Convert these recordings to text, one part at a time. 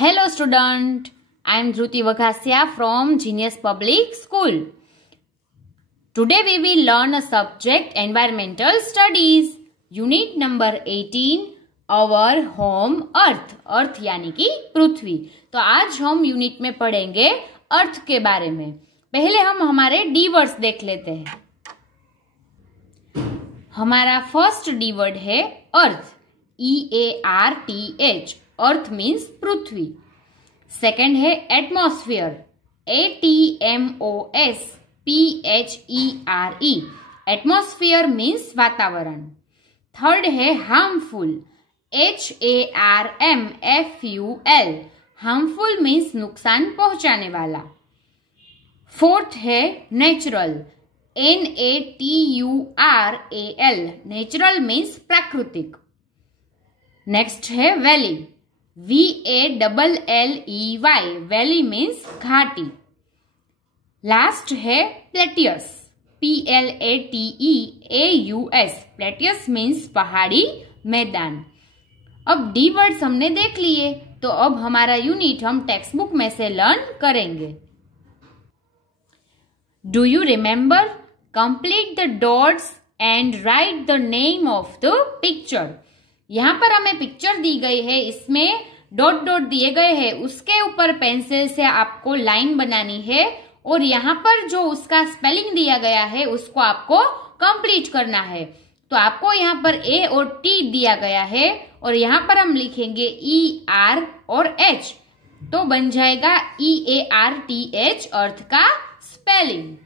Hello student, I am Dhruti Vaghasia from Genius Public School. Today we will learn a subject Environmental Studies, Unit number 18, Our Home Earth. अर्थ यानी कि पृथ्वी। तो आज हम unit में पढ़ेंगे अर्थ के बारे में। पहले हम हमारे डी वर्ड्स देख लेते हैं। हमारा फर्स्ट डी वर्ड है अर्थ, EARTH। अर्थ मीन्स पृथ्वी। सेकंड है एटमॉस्फेयर, ATMOSPHERE। एटमॉस्फेयर मीन्स वातावरण। थर्ड है हार्मफुल, HARMFUL। हार्मफुल मीन्स नुकसान पहुंचाने वाला। फोर्थ है नेचुरल, NATURAL। नेचुरल मीन्स प्राकृतिक। नेक्स्ट है वैली, VALLEY। वैली मीन्स घाटी। लास्ट है प्लेटियस, PLATEAUS। प्लेटियस मीन्स पहाड़ी मैदान। अब डी वर्ड्स हमने देख लिए, तो अब हमारा यूनिट हम टेक्स्ट बुक में से लर्न करेंगे। Do you remember? Complete the dots and right the name of the picture. यहाँ पर हमें पिक्चर दी गई है, इसमें डॉट डॉट दिए गए हैं, उसके ऊपर पेंसिल से आपको लाइन बनानी है और यहाँ पर जो उसका स्पेलिंग दिया गया है उसको आपको कंप्लीट करना है। तो आपको यहाँ पर A और T दिया गया है और यहाँ पर हम लिखेंगे ER और H, तो बन जाएगा EARTH, अर्थ का स्पेलिंग।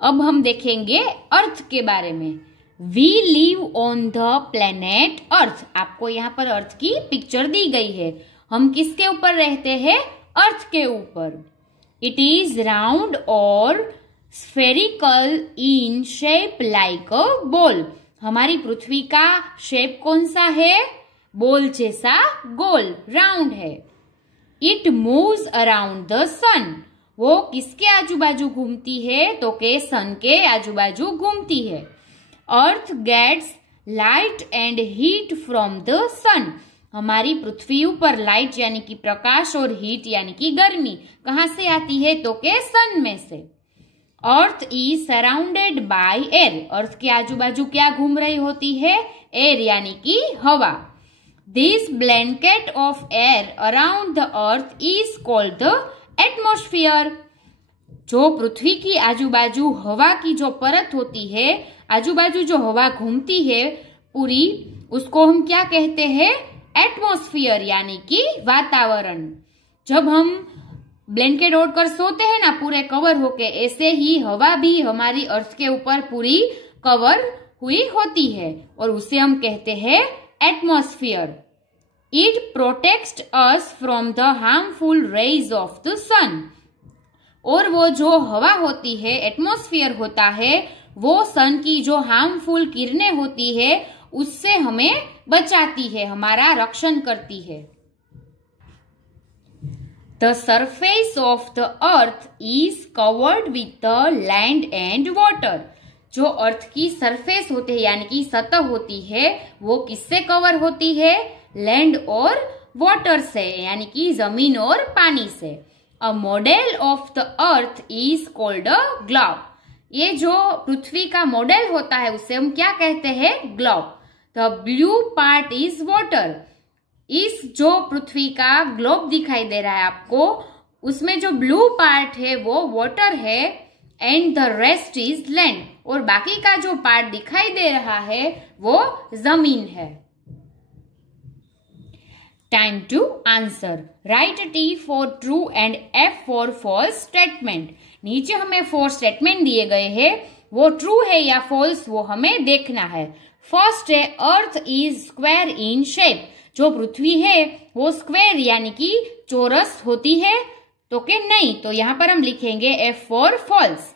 अब हम देखेंगे अर्थ के बारे में। We live on the planet Earth। आपको यहाँ पर अर्थ की पिक्चर दी गई है। हम किसके ऊपर रहते हैं? अर्थ के ऊपर। It is round और spherical in shape like a ball। हमारी पृथ्वी का शेप कौन सा है? बॉल जैसा गोल, राउंड है। It moves around the sun। वो किसके आजू बाजू घूमती है? तो के सन के आजू बाजू घूमती है। Earth gets light and heat from the sun. हमारी पृथ्वी पर लाइट यानी कि प्रकाश और हीट यानी कि गर्मी कहाँ से आती है? तो के सन में से। Earth is surrounded by air. Earth के आजू बाजू क्या घूम रही होती है? एयर यानी कि हवा। This blanket of air around the earth is called the atmosphere. जो पृथ्वी की आजू बाजू हवा की जो परत होती है, आजू बाजू जो हवा घूमती है पूरी, उसको हम क्या कहते हैं? एटमॉस्फेयर यानी कि वातावरण। जब हम ब्लैंकेट ओढ़ कर सोते हैं ना पूरे कवर होके, ऐसे ही हवा भी हमारी अर्थ के ऊपर पूरी कवर हुई होती है और उसे हम कहते हैं atmosphere. It protects us from the harmful rays of the sun. और वो जो हवा होती है, एटमॉस्फेयर होता है, वो सन की जो हार्मफुल किरणें होती है उससे हमें बचाती है, हमारा रक्षण करती है। The surface of the earth is covered with the land and water. जो अर्थ की सरफेस होती है यानी कि सतह होती है, वो किससे कवर होती है? लैंड और वाटर से, यानी कि जमीन और पानी से। A model of the earth is called a globe. ये जो पृथ्वी का मॉडल होता है उसे हम क्या कहते हैं? Globe. The blue part is water. इस जो पृथ्वी का ग्लोब दिखाई दे रहा है आपको, उसमें जो ब्लू पार्ट है वो वाटर है and the rest is land. और बाकी का जो पार्ट दिखाई दे रहा है वो जमीन है। Time to answer. Write T for true and F for false statement. नीचे हमें 4 स्टेटमेंट दिए गए हैं, वो ट्रू है या फॉल्स वो हमें देखना है। फर्स्ट है earth is square in shape. जो पृथ्वी है वो स्क्वायर यानी कि चौरस होती है, तो कि नहीं, तो यहाँ पर हम लिखेंगे F फॉर फॉल्स।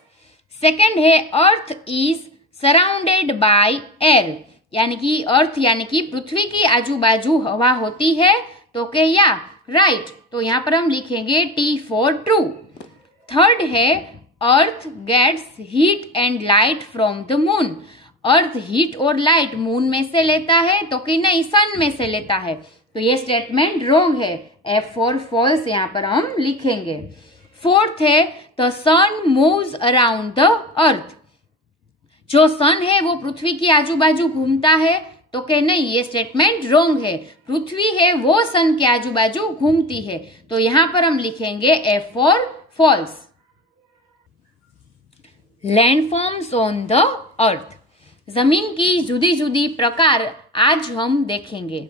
सेकंड है earth is surrounded by air. यानी कि अर्थ यानी कि पृथ्वी की आजू बाजू हवा होती है, तो के या राइट, तो यहाँ पर हम लिखेंगे T फॉर ट्रू। थर्ड है earth gets heat and light from the moon. Earth heat और लाइट मून में से लेता है तो कि नहीं सन में से लेता है, तो ये स्टेटमेंट रॉन्ग है। F फॉर फॉल्स यहाँ पर हम लिखेंगे। फोर्थ है the sun moves around the earth. जो सन है वो पृथ्वी की आजू बाजू घूमता है, तो कि नहीं ये स्टेटमेंट रॉन्ग है। पृथ्वी है वो सन के आजू बाजू घूमती है, तो यहां पर हम लिखेंगे F for false. Landforms on the earth. जमीन की जुदी जुदी प्रकार आज हम देखेंगे।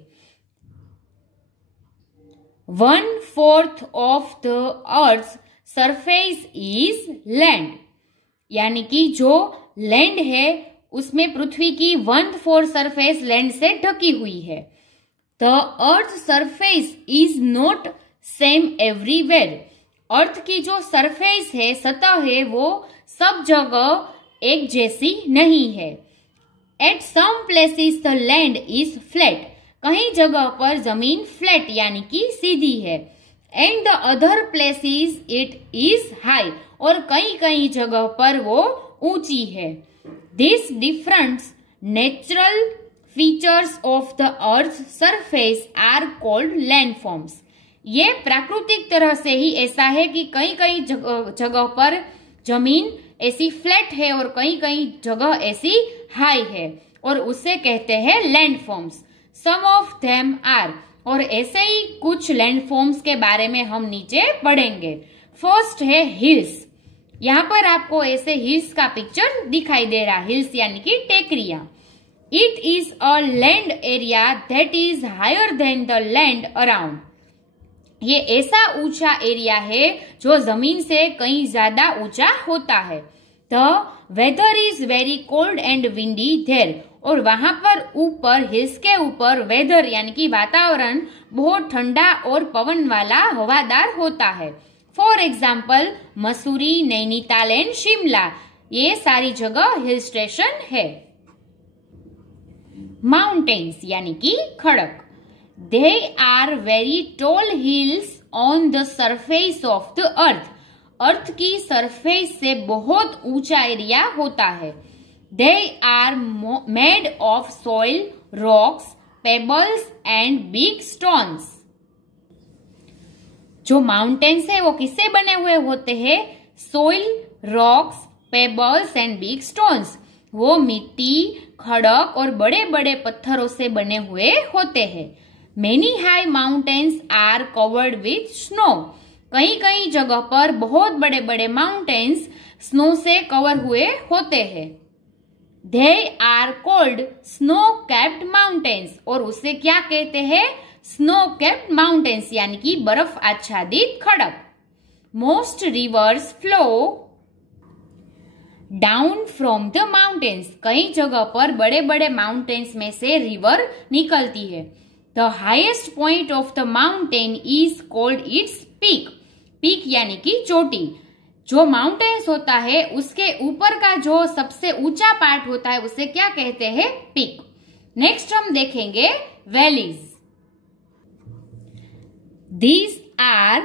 1/4 of the earth surface is land, यानी कि जो लैंड है उसमें पृथ्वी की 1/4 सरफेस लैंड से ढकी हुई है। The earth surface is not same everywhere. Earth की जो सरफेस है, सतह है, वो सब जगह एक जैसी नहीं है। At some places the land is flat. कहीं जगह पर जमीन फ्लैट यानी कि सीधी है। And the other places it is high. और कई कई जगह पर वो ऊंची है। This different natural features of the earth surface are called landforms. ये प्राकृतिक तरह से ही ऐसा है कि कई कई जगह पर जमीन ऐसी फ्लैट है और कई कई जगह ऐसी हाई है, और उसे कहते हैं landforms. Some of them are. और ऐसे ही कुछ लैंडफॉर्म्स के बारे में हम नीचे पढ़ेंगे। फर्स्ट है हिल्स। यहाँ पर आपको ऐसे हिल्स का पिक्चर दिखाई दे रहा। हिल्स यानी कि टेकरियां। It is a land area that is higher than the land around. ये ऐसा ऊंचा एरिया है जो जमीन से कहीं ज्यादा ऊंचा होता है। The weather is very cold and windy there. और वहां पर ऊपर हिल्स के ऊपर वेदर यानी कि वातावरण बहुत ठंडा और पवन वाला हवादार होता है। For example Mussoorie, Nainital and Shimla, ये सारी जगह हिल स्टेशन है। माउंटेन्स यानी कि खड़क। They are very tall hills on the surface of the earth. Earth की सरफेस से बहुत ऊंचा एरिया होता है। They are made of soil, rocks, pebbles and big stones. जो माउंटेन्स है वो किससे बने हुए होते हैं? Soil, rocks, pebbles and big stones. वो मिट्टी, खड़क और बड़े बड़े पत्थरों से बने हुए होते हैं। Many high mountains are covered with snow. कई कई जगह पर बहुत बड़े बड़े माउंटेन्स स्नो से कवर हुए होते हैं। They are called snow capped mountains. और उसे क्या कहते हैं? स्नो कैप्ड माउंटेन्स यानी कि बर्फ आच्छादित खड़क। Most rivers flow down from the mountains. कई जगह पर बड़े बड़े माउंटेन्स में से रिवर निकलती है। The highest point of the mountain is called its peak. Peak यानी कि चोटी। जो माउंटेन्स होता है उसके ऊपर का जो सबसे ऊंचा पार्ट होता है उसे क्या कहते हैं? पीक। नेक्स्ट हम देखेंगे valleys. These are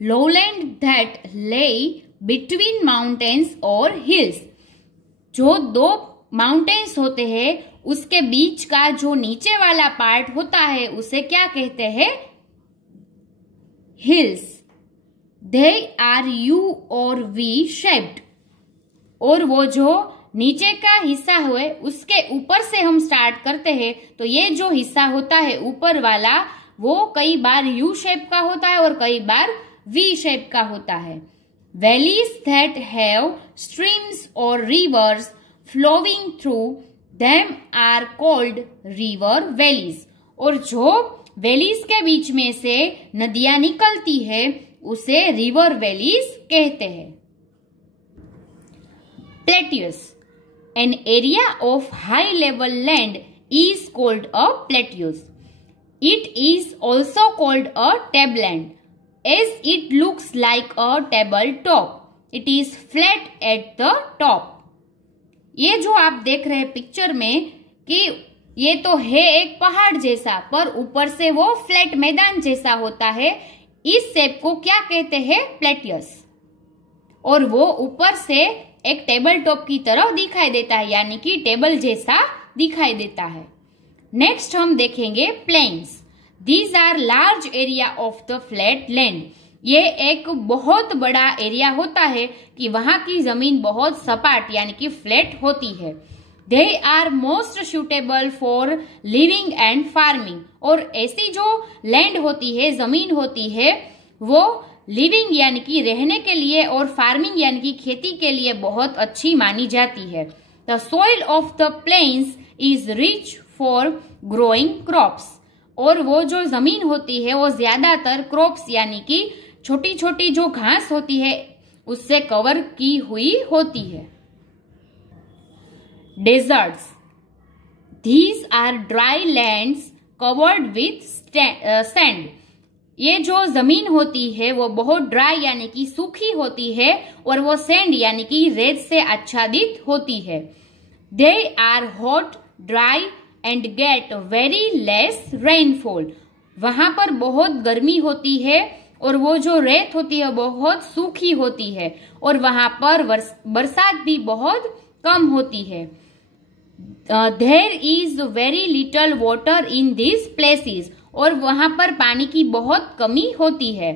lowland that lay between mountains or hills. जो दो माउंटेन्स होते हैं उसके बीच का जो नीचे वाला पार्ट होता है उसे क्या कहते हैं? Hills. They are U or V shaped. और वो जो नीचे का हिस्सा है उसके ऊपर से हम स्टार्ट करते हैं, तो ये जो हिस्सा होता है ऊपर वाला वो कई बार यू शेप का होता है और कई बार वी शेप का होता है। वैलीज दैट हैव स्ट्रीम्स और rivers flowing through them are called river valleys. और जो वैलीज के बीच में से नदियां निकलती है उसे रिवर वैलीज कहते हैं। Plateaus. An area of high level land is called a plateaus. It is also called a tableland, as it looks like a table top. It is flat at the top. ये जो आप देख रहे हैं picture में कि ये तो है एक पहाड़ जैसा, पर ऊपर से वो फ्लैट मैदान जैसा होता है। इस शेप को क्या कहते हैं? प्लेट्यूस। और वो ऊपर से एक टेबल टॉप की तरह दिखाई देता है, यानी कि टेबल जैसा दिखाई देता है। नेक्स्ट हम देखेंगे plains. These are large area of the flat land. ये एक बहुत बड़ा एरिया होता है कि वहां की जमीन बहुत सपाट यानी कि फ्लैट होती है। They are most suitable for living and farming. और ऐसी जो लैंड होती है, जमीन होती है, वो लिविंग यानी कि रहने के लिए और फार्मिंग यानी कि खेती के लिए बहुत अच्छी मानी जाती है। The soil of the plains is rich for growing crops. और वो जो जमीन होती है वो ज्यादातर क्रॉप्स यानी कि छोटी छोटी जो घास होती है उससे कवर की हुई होती है। Deserts. These are dry lands covered with sand. ये जो जमीन होती है वो बहुत ड्राई यानी कि सूखी होती है और वो सैंड यानी कि रेत से आच्छादित होती है। They are hot, dry and get very less rainfall. वहां पर बहुत गर्मी होती है और वो जो रेत होती है बहुत सूखी होती है और वहां पर बरसात भी बहुत कम होती है। There is very little water in this places. और वहां पर पानी की बहुत कमी होती है।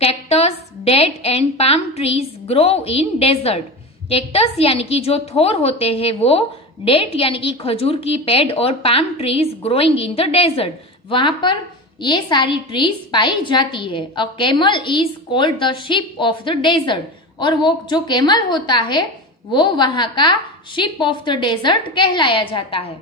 Cactus, date and palm trees grow in desert. Cactus यानी कि जो थोर होते हैं वो, डेट यानी कि खजूर की पेड़ और palm trees growing in the desert, वहां पर ये सारी ट्रीज पाई जाती है। A camel is called the ship of the desert. और वो जो कैमल होता है वो वहां का शिप ऑफ द डेजर्ट कहलाया जाता है।